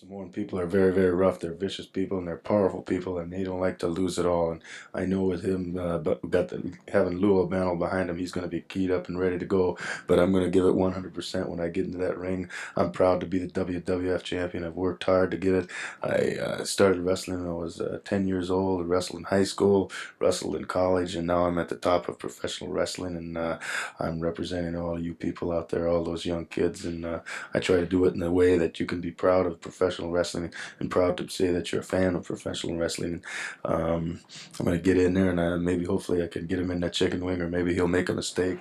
Samoan people are very, very rough. They're vicious people and they're powerful people, and they don't like to lose at all. And I know with him, having Lou Albano behind him, he's going to be keyed up and ready to go. But I'm going to give it 100% when I get into that ring. I'm proud to be the WWF champion. I've worked hard to get it. I started wrestling when I was 10 years old. Wrestled in high school, wrestled in college, and now I'm at the top of professional wrestling. And I'm representing all you people out there, all those young kids, and I try to do it in a way that you can be proud of professional wrestling and proud to say that you're a fan of professional wrestling. I'm going to get in there and maybe hopefully I can get him in that chicken wing, or maybe he'll make a mistake.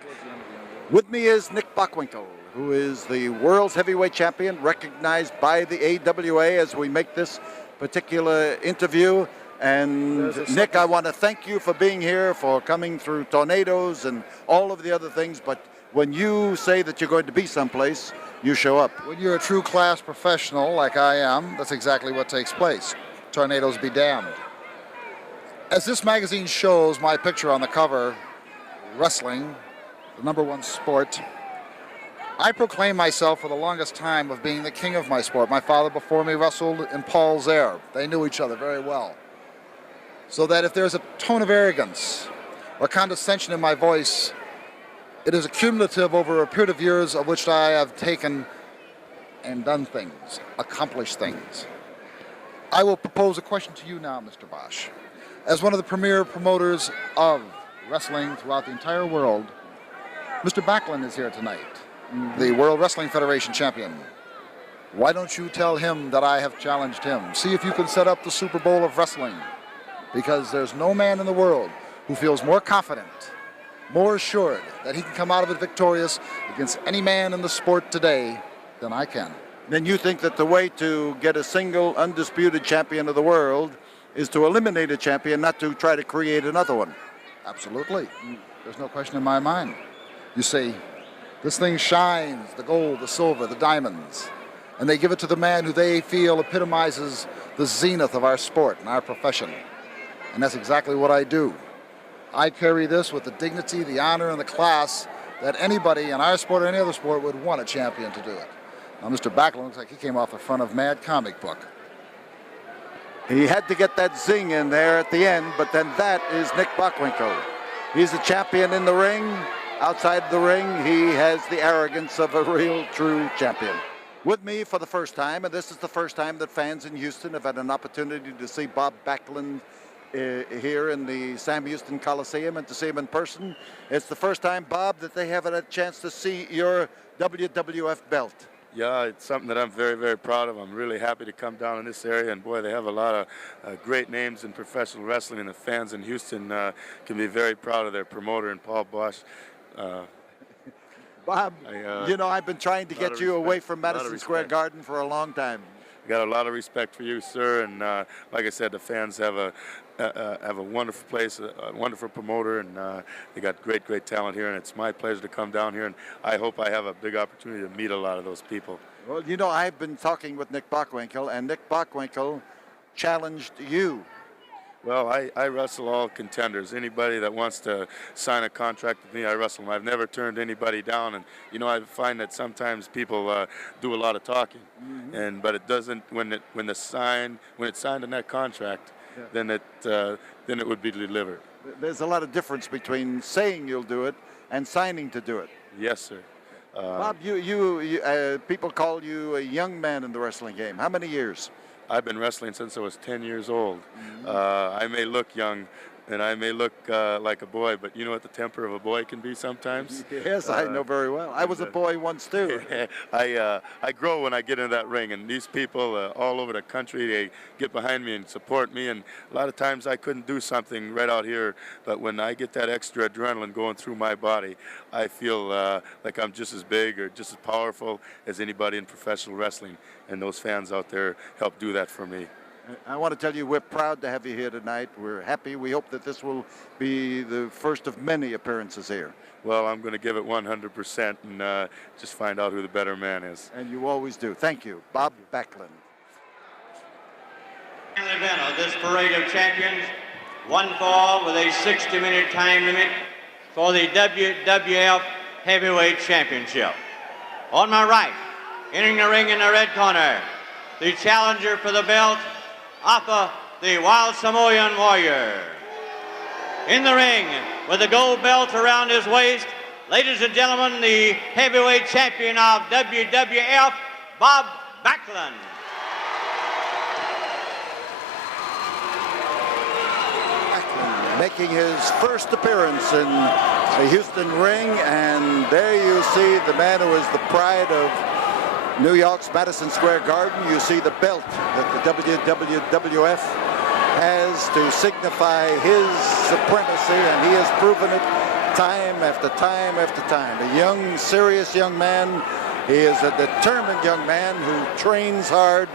With me is Nick Bockwinkel, who is the world's heavyweight champion, recognized by the AWA as we make this particular interview. And Nick, I want to thank you for being here, for coming through tornadoes and all of the other things. But when you say that you're going to be someplace, you show up. When you're a true class professional like I am, that's exactly what takes place. Tornadoes be damned. As this magazine shows my picture on the cover, wrestling, the #1 sport, I proclaim myself for the longest time of being the king of my sport. My father before me wrestled in Paul's Air. They knew each other very well. So that if there's a tone of arrogance or condescension in my voice, it is accumulative over a period of years of which I have taken and done things, accomplished things. I will propose a question to you now, Mr. Bosch. As one of the premier promoters of wrestling throughout the entire world, Mr. Backlund is here tonight, the World Wrestling Federation champion. Why don't you tell him that I have challenged him? See if you can set up the Super Bowl of wrestling. Because there's no man in the world who feels more confident, more assured that he can come out of it victorious against any man in the sport today than I can. Then you think that the way to get a single undisputed champion of the world is to eliminate a champion, not to try to create another one? Absolutely. There's no question in my mind. You see, this thing shines, the gold, the silver, the diamonds, and they give it to the man who they feel epitomizes the zenith of our sport and our profession. And that's exactly what I do. I carry this with the dignity, the honor, and the class that anybody in our sport or any other sport would want a champion to do it. Now, Mr. Backlund looks like he came off the front of Mad comic book. He had to get that zing in there at the end, but then that is Nick Bockwinkel. He's a champion in the ring. Outside the ring, he has the arrogance of a real, true champion. With me for the first time, and this is the first time that fans in Houston have had an opportunity to see Bob Backlund here in the Sam Houston Coliseum and to see him in person. It's the first time, Bob, that they haven't had a chance to see your WWF belt. Yeah, it's something that I'm very, very proud of. I'm really happy to come down in this area, and boy, they have a lot of great names in professional wrestling, and the fans in Houston can be very proud of their promoter and Paul Bosch. Bob, you know, I've been trying to get you away from Madison Square Garden for a long time. Got a lot of respect for you, sir, and like I said, the fans have a wonderful place, a wonderful promoter, and they got great, great talent here, and it's my pleasure to come down here, and I hope I have a big opportunity to meet a lot of those people. Well, you know, I've been talking with Nick Bockwinkel, and Nick Bockwinkel challenged you. Well, I wrestle all contenders. Anybody that wants to sign a contract with me, I wrestle them. I've never turned anybody down, and you know, I find that sometimes people do a lot of talking, but it doesn't. When it's signed in that contract, then it would be delivered. There's a lot of difference between saying you'll do it and signing to do it. Yes, sir. Bob, people call you a young man in the wrestling game. How many years? I've been wrestling since I was 10 years old. I may look young, and I may look like a boy, but you know what the temper of a boy can be sometimes? Yes, I know very well. I was a boy once too. I grow when I get into that ring, and these people all over the country, they get behind me and support me, and a lot of times I couldn't do something right out here, but when I get that extra adrenaline going through my body, I feel like I'm just as big or just as powerful as anybody in professional wrestling, and those fans out there help do that for me. I want to tell you we're proud to have you here tonight. We're happy. We hope that this will be the first of many appearances here. Well, I'm going to give it 100% and just find out who the better man is. And you always do. Thank you. Bob Backlund. The event of this parade of champions, one fall with a 60-minute time limit for the WWF Heavyweight Championship. On my right, entering the ring in the red corner, the challenger for the belt, Afa, the Wild Samoan Warrior. In the ring, with the gold belt around his waist, ladies and gentlemen, the heavyweight champion of WWF, Bob Backlund. Backlund making his first appearance in the Houston ring, and there you see the man who is the pride of New York's Madison Square Garden. You see the belt that the WWF has to signify his supremacy, and he has proven it time after time after time. A young, serious young man. He is a determined young man who trains hard,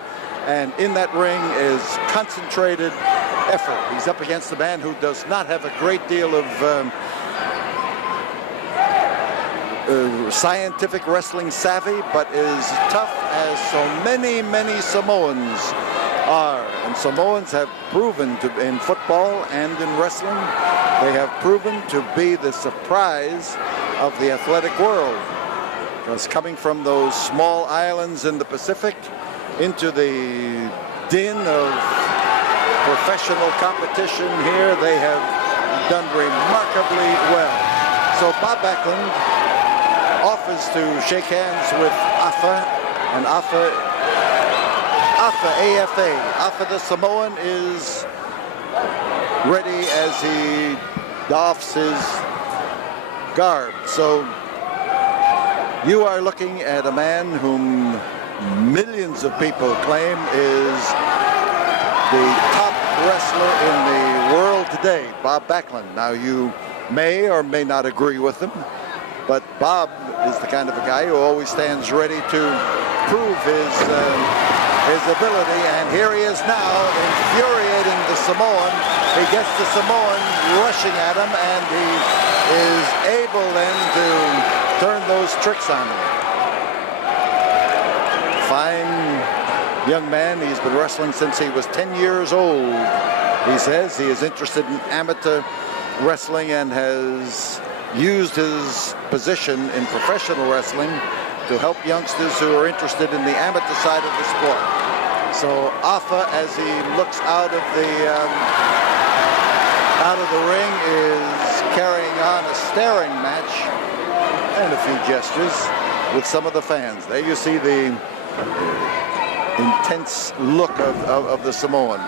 and in that ring is concentrated effort. He's up against a man who does not have a great deal of scientific wrestling savvy, but is tough as so many, many Samoans are. And Samoans have proven to, in football and in wrestling, they have proven to be the surprise of the athletic world. Because coming from those small islands in the Pacific into the din of professional competition here, they have done remarkably well. So Bob Backlund offers to shake hands with Afa, and Afa, AFA, Afa the Samoan is ready as he doffs his garb. So you are looking at a man whom millions of people claim is the top wrestler in the world today, Bob Backlund. Now you may or may not agree with him, but Bob is the kind of a guy who always stands ready to prove his ability, and here he is now, infuriating the Samoan. He gets the Samoan rushing at him, and he is able then to turn those tricks on him. Fine young man. He's been wrestling since he was 10 years old. He says he is interested in amateur wrestling and has used his position in professional wrestling to help youngsters who are interested in the amateur side of the sport. So Afa, as he looks out of the ring, is carrying on a staring match and a few gestures with some of the fans. There you see the intense look of the Samoan.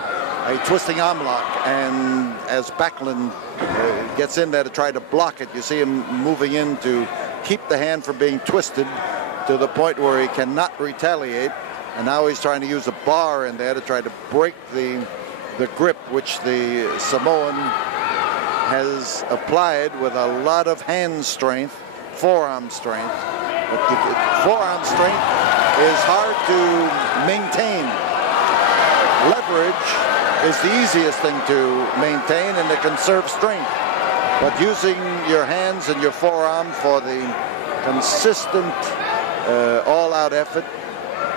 A twisting arm lock, and as Backlund gets in there to try to block it, you see him moving in to keep the hand from being twisted to the point where he cannot retaliate. And now he's trying to use a bar in there to try to break the grip, which the Samoan has applied with a lot of hand strength, forearm strength. But forearm strength is hard to maintain. Leverage is the easiest thing to maintain, and it conserve strength. But using your hands and your forearm for the consistent all-out effort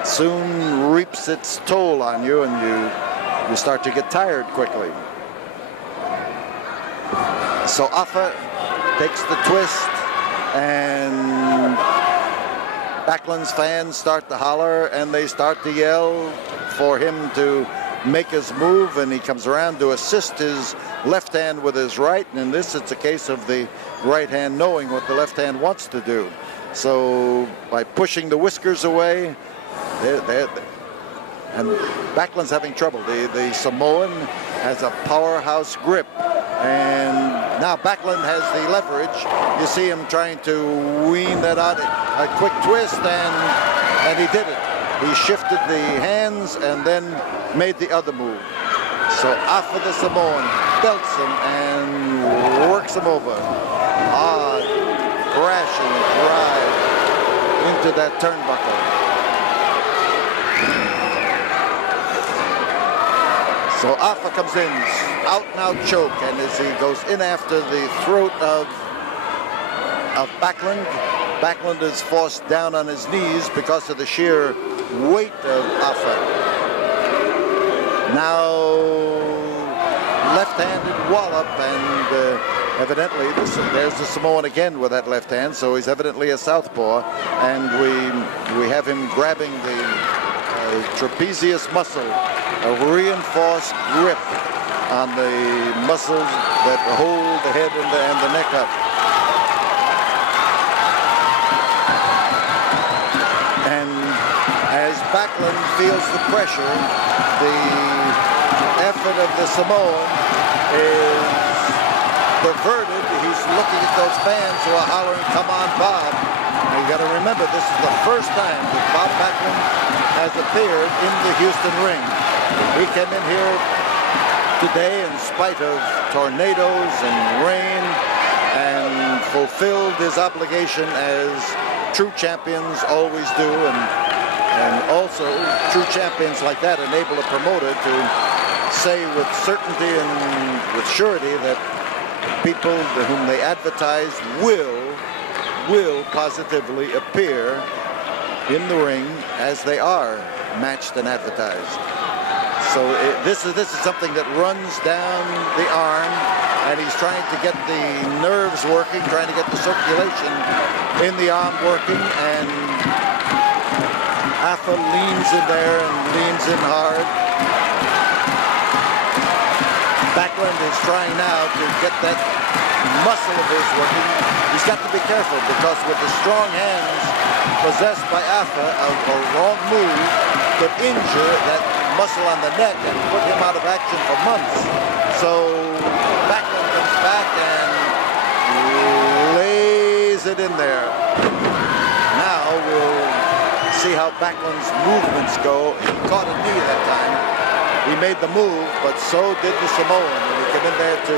soon reaps its toll on you, and you start to get tired quickly. So Afa takes the twist, and Backlund's fans start to holler, and they start to yell for him to make his move, and he comes around to assist his left hand with his right, and in this it's a case of the right hand knowing what the left hand wants to do. So by pushing the whiskers away, and Backlund's having trouble. The Samoan has a powerhouse grip, and now Backlund has the leverage. You see him trying to wean that out, a quick twist, and he did it. He shifted the hands and then made the other move. So Afa the Samoan belts him and works him over. Hard, crashing drive into that turnbuckle. So Afa comes in, out and out choke, and as he goes in after the throat of Backlund, Backlund is forced down on his knees because of the sheer weight of Afa. Now left-handed wallop, and evidently there's the Samoan again with that left hand, so he's evidently a southpaw, and we have him grabbing the trapezius muscle, a reinforced grip on the muscles that hold the head and the neck up. And as Backlund feels the pressure, the effort of the Samoan is perverted. He's looking at those fans who are hollering, "Come on, Bob." And you got to remember, this is the first time that Bob Backlund has appeared in the Houston ring. He came in here today in spite of tornadoes and rain and fulfilled his obligation as true champions always do, and also true champions like that enable a promoter to say with certainty and with surety that people whom they advertise will positively appear in the ring as they are matched and advertised. So this is something that runs down the arm, and he's trying to get the nerves working, trying to get the circulation in the arm working, and Afa leans in there and leans in hard. Backlund is trying now to get that muscle of his working. He's got to be careful, because with the strong hands possessed by Afa, a wrong move could injure that muscle on the neck and put him out of action for months. So Backlund comes back and lays it in there. Now we'll see how Backlund's movements go. He caught a knee that time. He made the move, but so did the Samoan. And he came in there to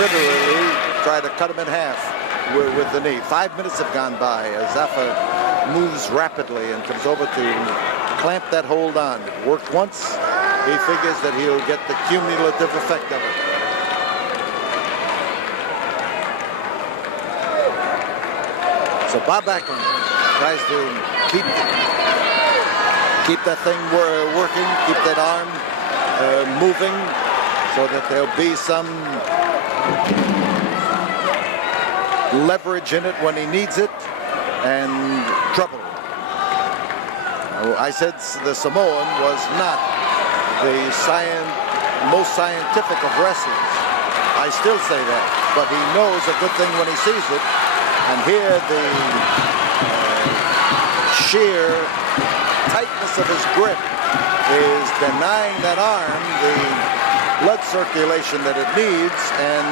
literally try to cut him in half with the knee. 5 minutes have gone by as Afa moves rapidly and comes over to clamp that hold on. It worked once. He figures that he'll get the cumulative effect of it. So Bob Backlund tries to keep that thing working, keep that arm moving, so that there'll be some leverage in it when he needs it, and trouble. I said the Samoan was not the most scientific of wrestlers. I still say that, but he knows a good thing when he sees it. And here the sheer tightness of his grip is denying that arm the blood circulation that it needs, and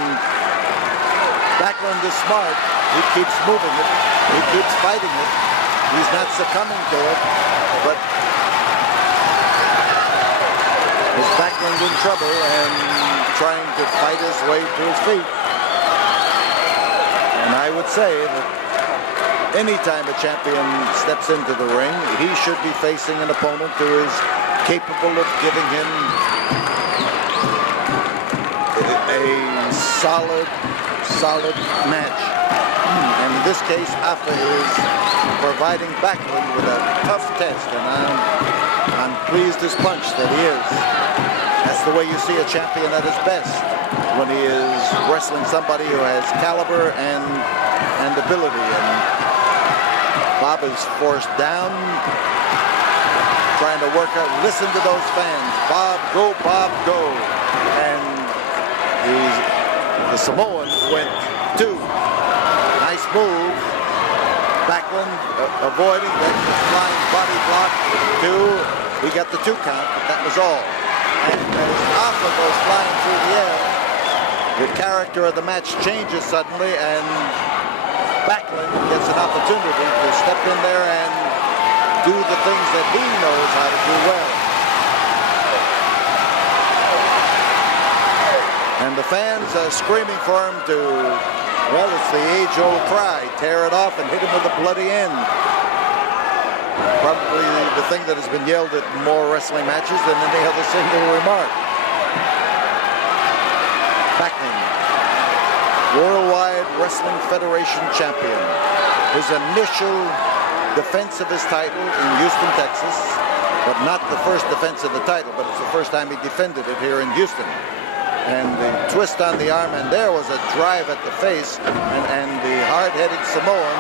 Backlund is smart. He keeps moving it. He keeps fighting it. He's not succumbing to it, but is Backlund in trouble and trying to fight his way to his feet. And I would say that anytime a champion steps into the ring, he should be facing an opponent who is capable of giving him a solid match. And in this case, Afa is providing Backlund with a tough test, and I'm pleased as punch that he is. That's the way you see a champion at his best, when he is wrestling somebody who has caliber and ability. And Bob is forced down, trying to work out. Listen to those fans. Bob, go, Bob, go. And the Samoan went 2. Nice move. Backlund avoiding that flying body block. 2. He got the 2 count, but that was all. And as Afa goes flying through the air, the character of the match changes suddenly, and Backlund gets an opportunity to step in there and do the things that he knows how to do well. And the fans are screaming for him to, well, it's the age-old cry, tear it off and hit him with a bloody end. Probably the thing that has been yelled at more wrestling matches than any other single remark. Backlund, Worldwide Wrestling Federation champion. His initial defense of his title in Houston, Texas, but not the first defense of the title, but it's the first time he defended it here in Houston. And the twist on the arm, and there was a drive at the face, and the hard-headed Samoan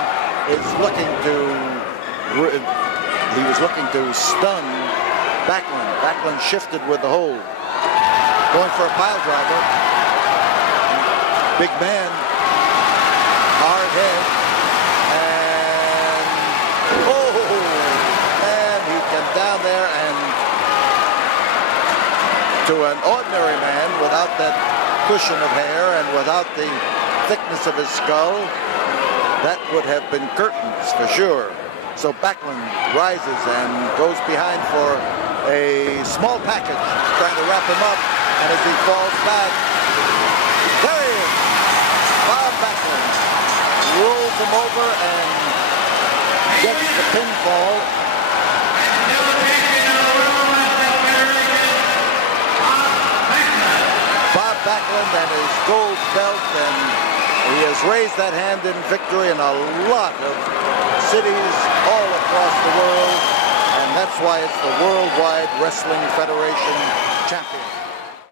is looking to, he was looking to stun Backlund. Backlund shifted with the hold. Going for a pile driver. Big man. Hard head. And he came down there and to an ordinary man without that cushion of hair and without the thickness of his skull, that would have been curtains for sure. So Backlund rises and goes behind for a small package, trying to wrap him up, and as he falls back, there he is, Bob Backlund rolls him over and gets the pinfall. Bob Backlund and his gold belt, and he has raised that hand in victory in a lot of cities all across the world, and that's why it's the Worldwide Wrestling Federation champion.